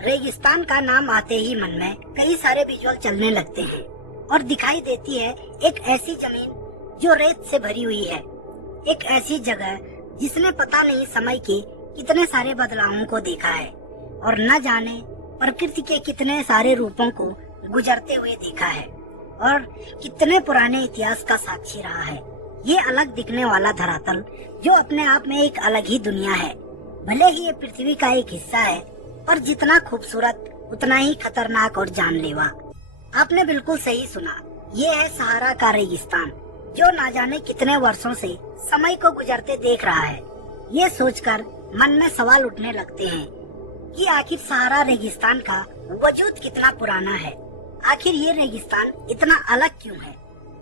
रेगिस्तान का नाम आते ही मन में कई सारे विजुअल चलने लगते हैं और दिखाई देती है एक ऐसी जमीन जो रेत से भरी हुई है, एक ऐसी जगह जिसने पता नहीं समय के कितने सारे बदलावों को देखा है और न जाने प्रकृति के कितने सारे रूपों को गुजरते हुए देखा है और कितने पुराने इतिहास का साक्षी रहा है। ये अलग दिखने वाला धरातल जो अपने आप में एक अलग ही दुनिया है। भले ही ये पृथ्वी का एक हिस्सा है, पर जितना खूबसूरत उतना ही खतरनाक और जानलेवा। आपने बिल्कुल सही सुना, ये है सहारा का रेगिस्तान जो ना जाने कितने वर्षों से समय को गुजरते देख रहा है। ये सोचकर मन में सवाल उठने लगते हैं कि आखिर सहारा रेगिस्तान का वजूद कितना पुराना है। आखिर ये रेगिस्तान इतना अलग क्यों है?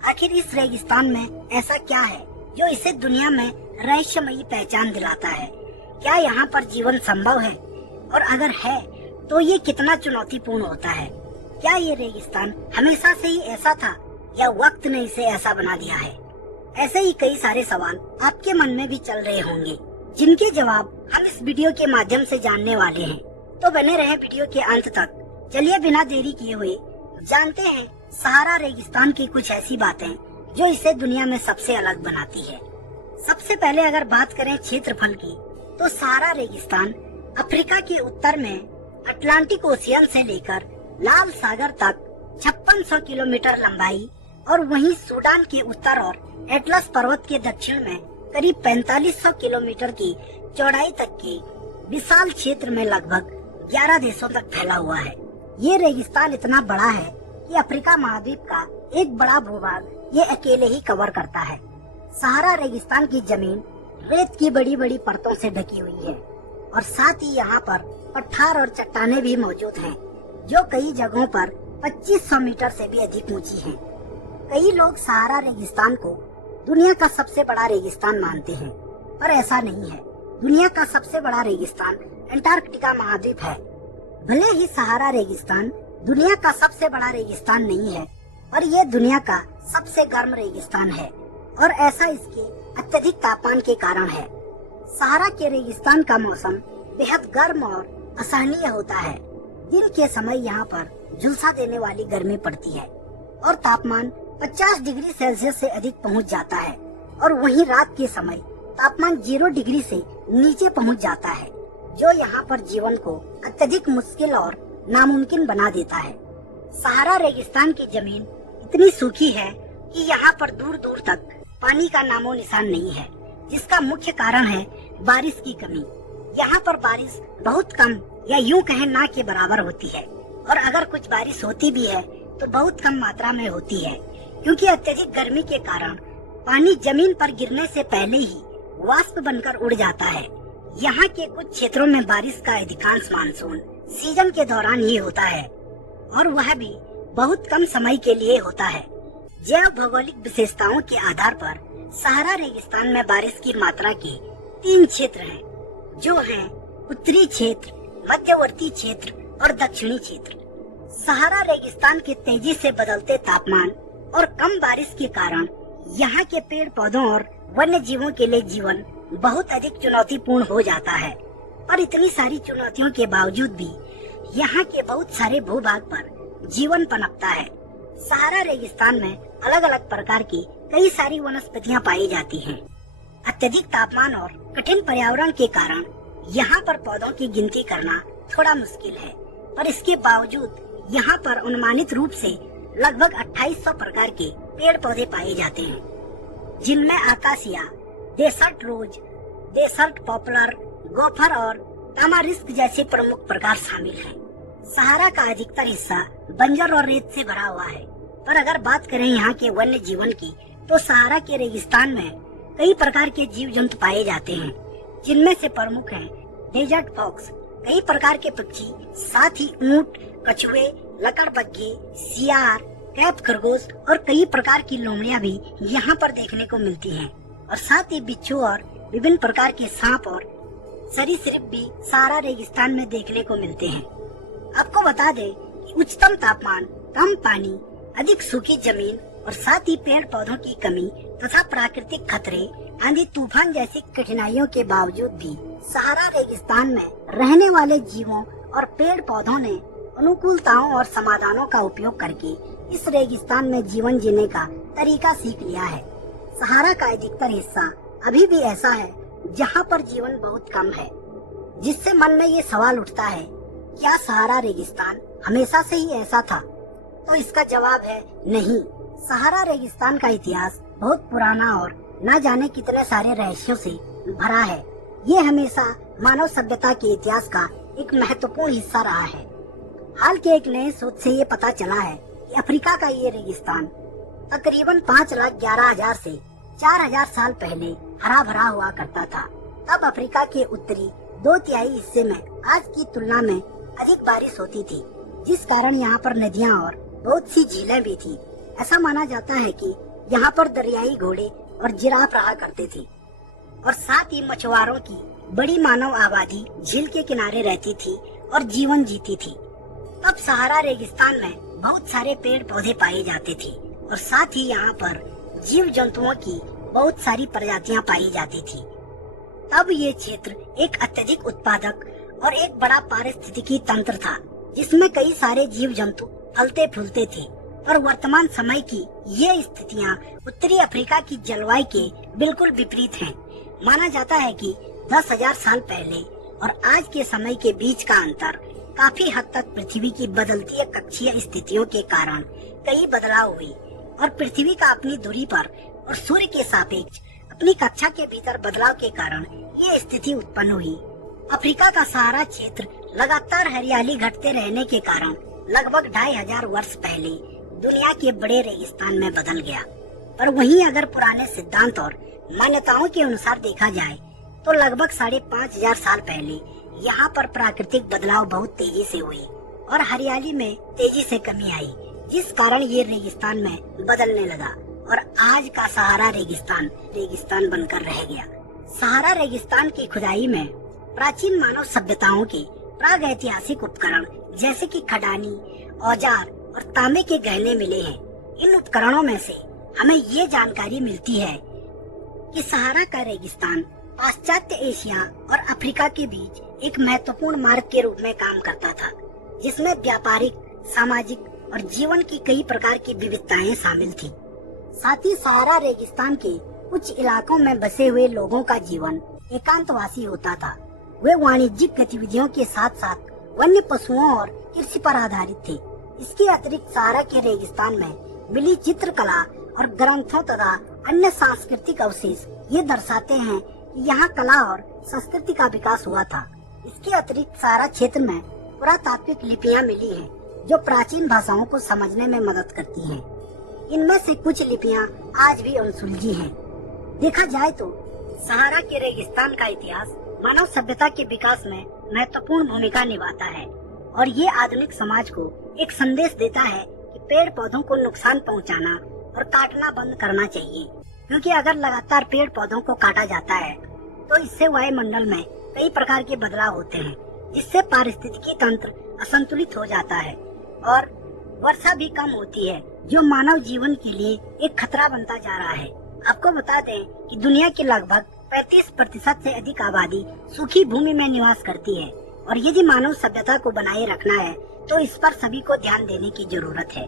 आखिर इस रेगिस्तान में ऐसा क्या है जो इसे दुनिया में रहस्यमयी पहचान दिलाता है? क्या यहाँ पर जीवन संभव है? और अगर है तो ये कितना चुनौतीपूर्ण होता है? क्या ये रेगिस्तान हमेशा से ही ऐसा था या वक्त ने इसे ऐसा बना दिया है? ऐसे ही कई सारे सवाल आपके मन में भी चल रहे होंगे, जिनके जवाब हम इस वीडियो के माध्यम से जानने वाले हैं। तो बने रहे वीडियो के अंत तक। चलिए बिना देरी किए हुए जानते हैं सहारा रेगिस्तान की कुछ ऐसी बातें जो इसे दुनिया में सबसे अलग बनाती है। सबसे पहले अगर बात करें क्षेत्रफल की, तो सहारा रेगिस्तान अफ्रीका के उत्तर में अटलांटिक ओशियन से लेकर लाल सागर तक 5600 किलोमीटर लंबाई और वहीं सूडान के उत्तर और एटलस पर्वत के दक्षिण में करीब 4500 किलोमीटर की चौड़ाई तक के विशाल क्षेत्र में लगभग 11 देशों तक फैला हुआ है। ये रेगिस्तान इतना बड़ा है कि अफ्रीका महाद्वीप का एक बड़ा भूभाग ये अकेले ही कवर करता है। सहारा रेगिस्तान की जमीन रेत की बड़ी बड़ी परतों से ढकी हुई है और साथ ही यहाँ पर पठार और चट्टानें भी मौजूद हैं, जो कई जगहों पर 2500 मीटर से भी अधिक ऊंची हैं। कई लोग सहारा रेगिस्तान को दुनिया का सबसे बड़ा रेगिस्तान मानते हैं, पर ऐसा नहीं है। दुनिया का सबसे बड़ा रेगिस्तान अंटार्कटिका महाद्वीप है। भले ही सहारा रेगिस्तान दुनिया का सबसे बड़ा रेगिस्तान नहीं है, पर यह दुनिया का सबसे गर्म रेगिस्तान है और ऐसा इसके अत्यधिक तापमान के कारण है। सहारा के रेगिस्तान का मौसम बेहद गर्म और असहनीय होता है। दिन के समय यहाँ पर झुलसा देने वाली गर्मी पड़ती है और तापमान 50 डिग्री सेल्सियस से अधिक पहुँच जाता है और वहीं रात के समय तापमान 0 डिग्री से नीचे पहुँच जाता है, जो यहाँ पर जीवन को अत्यधिक मुश्किल और नामुमकिन बना देता है। सहारा रेगिस्तान की जमीन इतनी सूखी है कि यहाँ पर दूर दूर तक पानी का नामो निशान नहीं है, जिसका मुख्य कारण है बारिश की कमी। यहाँ पर बारिश बहुत कम या यूं कहें ना के बराबर होती है और अगर कुछ बारिश होती भी है तो बहुत कम मात्रा में होती है, क्योंकि अत्यधिक गर्मी के कारण पानी जमीन पर गिरने से पहले ही वाष्प बनकर उड़ जाता है। यहाँ के कुछ क्षेत्रों में बारिश का अधिकांश मानसून सीजन के दौरान ही होता है और वह भी बहुत कम समय के लिए होता है। जैव भौगोलिक विशेषताओं के आधार पर सहारा रेगिस्तान में बारिश की मात्रा के 3 क्षेत्र हैं, जो हैं उत्तरी क्षेत्र, मध्यवर्ती क्षेत्र और दक्षिणी क्षेत्र। सहारा रेगिस्तान के तेजी से बदलते तापमान और कम बारिश के कारण यहाँ के पेड़ पौधों और वन्य जीवों के लिए जीवन बहुत अधिक चुनौतीपूर्ण हो जाता है। पर इतनी सारी चुनौतियों के बावजूद भी यहाँ के बहुत सारे भूभाग पर जीवन पनपता है। सहारा रेगिस्तान में अलग अलग प्रकार की कई सारी वनस्पतियाँ पाई जाती हैं। अत्यधिक तापमान और कठिन पर्यावरण के कारण यहाँ पर पौधों की गिनती करना थोड़ा मुश्किल है, पर इसके बावजूद यहाँ पर अनुमानित रूप से लगभग 2800 प्रकार के पेड़ पौधे पाए जाते हैं, जिनमें आकाशिया, डेसर्ट रोज, डेसर्ट पॉपुलर, गोफर और तामारिस्क जैसे प्रमुख प्रकार शामिल हैं। सहारा का अधिकतर हिस्सा बंजर और रेत से भरा हुआ है, पर अगर बात करें यहाँ के वन्य जीवन की, तो सहारा के रेगिस्तान में कई प्रकार के जीव जंतु पाए जाते हैं, जिनमें से प्रमुख हैं डेजर्ट फॉक्स, कई प्रकार के पक्षी, साथ ही ऊंट, कछुए, लकड़बग्घे, सियार, कैप खरगोश और कई प्रकार की लोमड़ियां भी यहाँ पर देखने को मिलती हैं और साथ ही बिच्छू और विभिन्न प्रकार के सांप और सरीसृप भी सहारा रेगिस्तान में देखने को मिलते हैं। आपको बता दें कि उच्चतम तापमान, कम पानी, अधिक सूखी जमीन और साथ ही पेड़ पौधों की कमी तथा प्राकृतिक खतरे, आंधी तूफान जैसी कठिनाइयों के बावजूद भी सहारा रेगिस्तान में रहने वाले जीवों और पेड़ पौधों ने अनुकूलताओं और समाधानों का उपयोग करके इस रेगिस्तान में जीवन जीने का तरीका सीख लिया है। सहारा का अधिकतर हिस्सा अभी भी ऐसा है जहाँ पर जीवन बहुत कम है, जिससे मन में ये सवाल उठता है, क्या सहारा रेगिस्तान हमेशा से ही ऐसा था? तो इसका जवाब है नहीं। सहारा रेगिस्तान का इतिहास बहुत पुराना और न जाने कितने सारे रहस्यों से भरा है। ये हमेशा मानव सभ्यता के इतिहास का एक महत्वपूर्ण हिस्सा रहा है। हाल के एक नए शोध से ये पता चला है कि अफ्रीका का ये रेगिस्तान तकरीबन 5,11,000 से 4,000 साल पहले हरा भरा हुआ करता था। तब अफ्रीका के उत्तरी 2/3 हिस्से में आज की तुलना में अधिक बारिश होती थी, जिस कारण यहाँ पर नदियाँ और बहुत सी झीलें भी थी। ऐसा माना जाता है कि यहाँ पर दरियाई घोड़े और जिराफ रहा करते थे और साथ ही मछुआरों की बड़ी मानव आबादी झील के किनारे रहती थी और जीवन जीती थी। तब सहारा रेगिस्तान में बहुत सारे पेड़ पौधे पाए जाते थे और साथ ही यहाँ पर जीव जंतुओं की बहुत सारी प्रजातियां पाई जाती थी। तब ये क्षेत्र एक अत्यधिक उत्पादक और एक बड़ा पारिस्थितिकी तंत्र था, जिसमें कई सारे जीव जंतु फलते फूलते थे। पर वर्तमान समय की ये स्थितियां उत्तरी अफ्रीका की जलवायु के बिल्कुल विपरीत हैं। माना जाता है कि 10,000 साल पहले और आज के समय के बीच का अंतर काफी हद तक पृथ्वी की बदलती कक्षीय स्थितियों के कारण कई बदलाव हुई और पृथ्वी का अपनी दूरी पर और सूर्य के सापेक्ष अपनी कक्षा के भीतर बदलाव के कारण ये स्थिति उत्पन्न हुई। अफ्रीका का सहारा क्षेत्र लगातार हरियाली घटते रहने के कारण लगभग 2,500 वर्ष पहले दुनिया के बड़े रेगिस्तान में बदल गया। पर वहीं अगर पुराने सिद्धांत और मान्यताओं के अनुसार देखा जाए तो लगभग 5,500 साल पहले यहाँ पर प्राकृतिक बदलाव बहुत तेजी से हुई और हरियाली में तेजी से कमी आई, जिस कारण ये रेगिस्तान में बदलने लगा और आज का सहारा रेगिस्तान बनकर रह गया। सहारा रेगिस्तान की खुदाई में प्राचीन मानव सभ्यताओं के प्रागैतिहासिक उपकरण जैसे कि खदानी, औजार और तांबे के गहने मिले हैं। इन उपकरणों में से हमें ये जानकारी मिलती है कि सहारा का रेगिस्तान पाश्चात्य एशिया और अफ्रीका के बीच एक महत्वपूर्ण मार्ग के रूप में काम करता था, जिसमें व्यापारिक, सामाजिक और जीवन की कई प्रकार की विविधताएं शामिल थी। साथ ही सहारा रेगिस्तान के कुछ इलाकों में बसे हुए लोगों का जीवन एकांतवासी होता था। वे वाणिज्यिक गतिविधियों के साथ साथ वन्य पशुओं और कृषि पर आधारित थे। इसके अतिरिक्त सहारा के रेगिस्तान में मिली चित्रकला और ग्रंथों तथा अन्य सांस्कृतिक अवशेष ये दर्शाते हैं कि यहाँ कला और संस्कृति का विकास हुआ था। इसके अतिरिक्त सहारा क्षेत्र में पुरातात्विक लिपियां मिली हैं, जो प्राचीन भाषाओं को समझने में मदद करती हैं। इनमें से कुछ लिपियां आज भी अनसुलझी हैं। देखा जाए तो सहारा के रेगिस्तान का इतिहास मानव सभ्यता के विकास में महत्वपूर्ण भूमिका निभाता है और ये आधुनिक समाज को एक संदेश देता है कि पेड़ पौधों को नुकसान पहुंचाना और काटना बंद करना चाहिए, क्योंकि अगर लगातार पेड़ पौधों को काटा जाता है तो इससे वायुमंडल में कई प्रकार के बदलाव होते हैं, जिससे पारिस्थितिकी तंत्र असंतुलित हो जाता है और वर्षा भी कम होती है, जो मानव जीवन के लिए एक खतरा बनता जा रहा है। आपको बता दें कि दुनिया की लगभग 35% से अधिक आबादी सूखी भूमि में निवास करती है और यदि मानव सभ्यता को बनाए रखना है तो इस पर सभी को ध्यान देने की जरूरत है।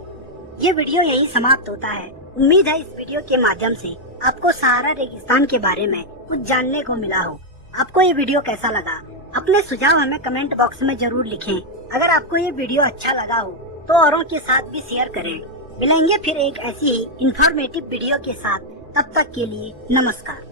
ये वीडियो यही समाप्त होता है। उम्मीद है इस वीडियो के माध्यम से आपको सहारा रेगिस्तान के बारे में कुछ जानने को मिला हो। आपको ये वीडियो कैसा लगा? अपने सुझाव हमें कमेंट बॉक्स में जरूर लिखें। अगर आपको ये वीडियो अच्छा लगा हो तो औरों के साथ भी शेयर करें। मिलेंगे फिर एक ऐसी ही इंफॉर्मेटिव वीडियो के साथ। तब तक के लिए नमस्कार।